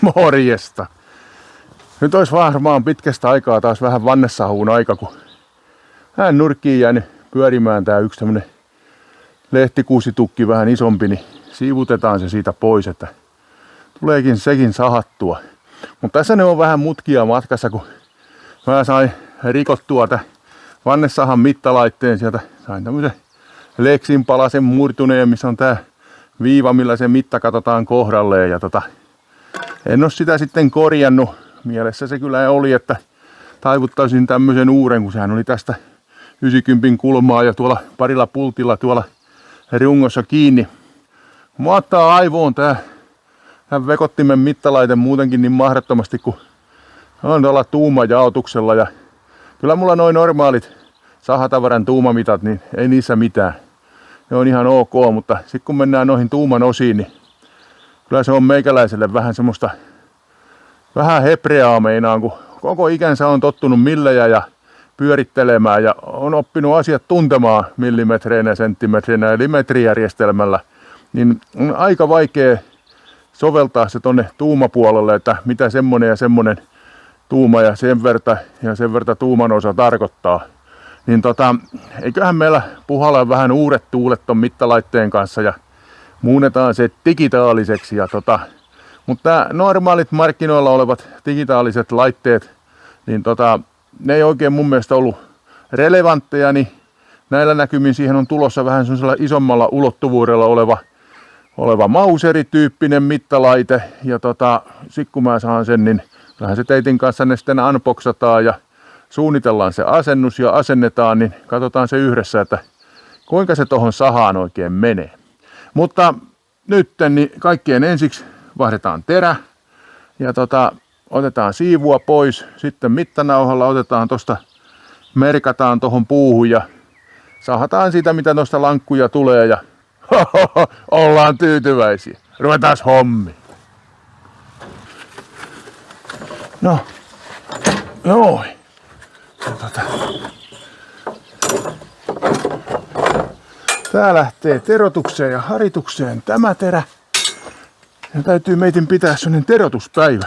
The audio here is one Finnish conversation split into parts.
Morjesta. Nyt olisi varmaan pitkästä aikaa taas vähän vannesahuun aika, kun hän nurkkiin jäänyt pyörimään tää yksi tämmönen lehtikuusitukki vähän isompi, niin siivutetaan se siitä pois, että tuleekin sekin sahattua. Mutta tässä ne on vähän mutkia matkassa, kun mä sain rikottua tämän vannesahan mittalaitteen sieltä. Sain tämmösen leksin palasen murtuneen, missä on tää viiva, millä se mitta katsotaan kohdalleen. Ja en oo sitä sitten korjannut. Mielessä se kyllä oli, että taivuttaisin tämmöisen uuden, kun sehän oli tästä 90 kulmaa ja tuolla parilla pultilla tuolla rungossa kiinni. Mua ottaa aivoon tää vekottimen mittalaite muutenkin niin mahdottomasti, kun on tuolla tuumajaotuksella. Ja kyllä mulla noin normaalit sahatavaran tuumamitat, niin ei niissä mitään. Ne on ihan ok, mutta sitten kun mennään noihin tuuman osiin, niin kyllä se on meikäläiselle vähän semmoista vähän hebreaa meinaan, kun koko ikänsä on tottunut millejä ja pyörittelemään ja on oppinut asiat tuntemaan millimetreinä, senttimetreinä ja metrijärjestelmällä, niin on aika vaikea soveltaa se tonne tuumapuolelle, että mitä semmonen ja semmonen tuuma ja sen verta tuuman osa tarkoittaa. Niin eiköhän meillä puhalla vähän uudet tuulet ton mittalaitteen kanssa ja muunnetaan se digitaaliseksi. Mutta normaalit markkinoilla olevat digitaaliset laitteet, niin ne ei oikein mun mielestä ollut relevantteja, niin näillä näkymin siihen on tulossa vähän sellaisella isommalla ulottuvuudella oleva mauserityyppinen mittalaite. Ja sit kun mä saan sen, niin vähän se teitin kanssa ne sitten unboxataan ja suunnitellaan se asennus ja asennetaan, niin katsotaan se yhdessä, että kuinka se tohon sahaan oikein menee. Mutta nyt niin kaikkien ensiksi vaihdetaan terä ja otetaan siivua pois. Sitten mittanauhalla otetaan tosta, merkataan tohon puuhun ja sahataan sitä, mitä noista lankkuja tulee ja ollaan tyytyväisiä. Ruvetaan hommiin. No, noin. Tää lähtee terotukseen ja haritukseen tämä terä. Ja täytyy meitin pitää sellainen terotuspäivä.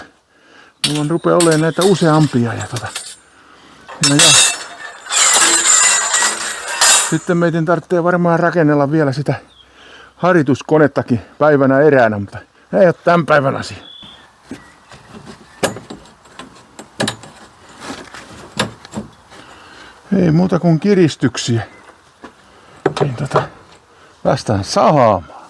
Mulla on rupea olemaan näitä useampia ja sitten meitin tarvitsee varmaan rakennella vielä sitä harituskonettakin päivänä eräänä, mutta ei ole tämän päivän asia. Ei muuta kuin kiristyksiä. Niin päästään sahaamaan.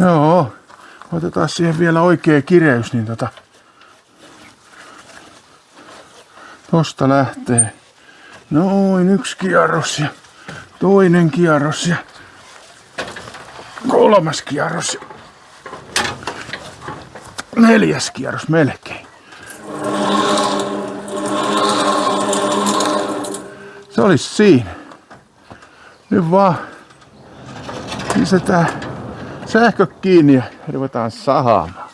Joo, otetaan siihen vielä oikea kireys, niin tosta lähtee. Noin yksi kierros ja toinen kierros ja kolmas kierros ja neljäs kierros melkein. Se olisi siinä. Nyt vaan pistetään sähkö kiinni ja ruvetaan sahaamaan.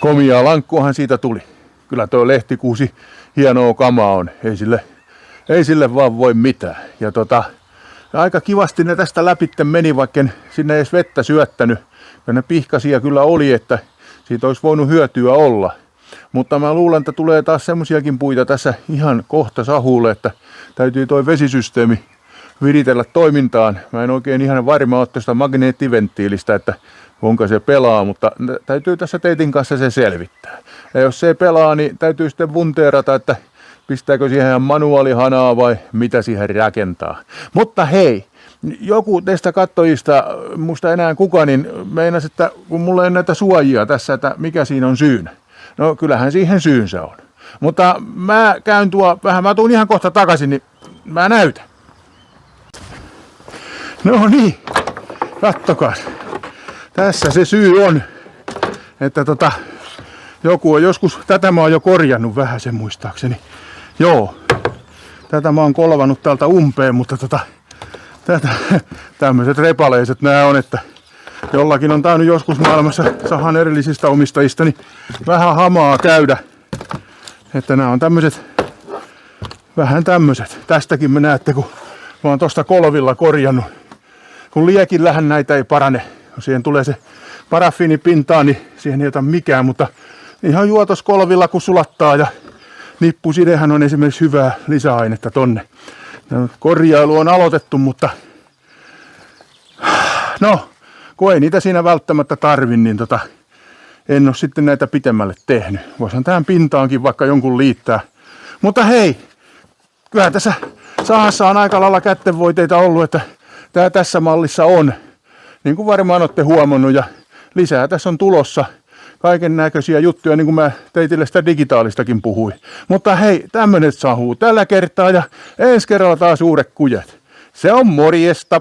Komiaa lankkuahan siitä tuli. Kyllä tuo lehtikuusi hienoa kamaa on. Ei sille vaan voi mitään. Ja aika kivasti ne tästä läpitte meni, vaikka en sinne edes vettä syöttänyt. Ja ne pihkasia kyllä oli, että siitä olisi voinut hyötyä olla. Mutta mä luulen, että tulee taas semmoisiakin puita tässä ihan kohta sahulle, että täytyy toi vesisysteemi viritellä toimintaan. Mä en oikein ihan varma ole tästä magneettiventtiilistä, että onko se pelaa, mutta täytyy tässä teitin kanssa se selvittää. Ja jos se pelaa, niin täytyy sitten vunteerata, että pistääkö siihen manuaalihanaa vai mitä siihen rakentaa. Mutta hei, joku teistä katsojista, musta enää kuka, niin meinasi, että kun mulla ei näitä suojia tässä, että mikä siinä on syynä. No kyllähän siihen syynsä on. Mutta mä käyn mä tuun ihan kohta takaisin, niin mä näytän. No niin, kattokaa. Tässä se syy on, että joku on joskus, tätä mä oon jo korjannut vähän sen muistaakseni. Joo, tätä mä oon kolvannut täältä umpeen, mutta tämmöiset repaleiset nää on, että jollakin on tainnut joskus maailmassa sahan erillisistä omistajista niin vähän hamaa käydä. Että nämä on vähän tämmöiset. Tästäkin me näette, kun mä oon tosta kolvilla korjannut. Kun liekillähän näitä ei parane. Kun siihen tulee se paraffiini pintaan, niin siihen ei ota mikään, mutta ihan juotoskolvilla kun sulattaa ja nippusidehän on esimerkiksi hyvää lisäainetta tonne. Korjailu on aloitettu, mutta no, kun ei niitä siinä välttämättä tarvi, niin en ole sitten näitä pitemmälle tehnyt. Voisin tähän pintaankin vaikka jonkun liittää. Mutta hei, kyllä tässä sahassa on aika lailla kättenvoiteita ollut, että tää tässä mallissa on. Niin kuin varmaan olette huomannut, ja lisää tässä on tulossa kaiken näköisiä juttuja, niin kuin mä teitille sitä digitaalistakin puhuin. Mutta hei, tämmönet sahuu tällä kertaa, ja ensi kerralla taas uudet kujet. Se on morjesta!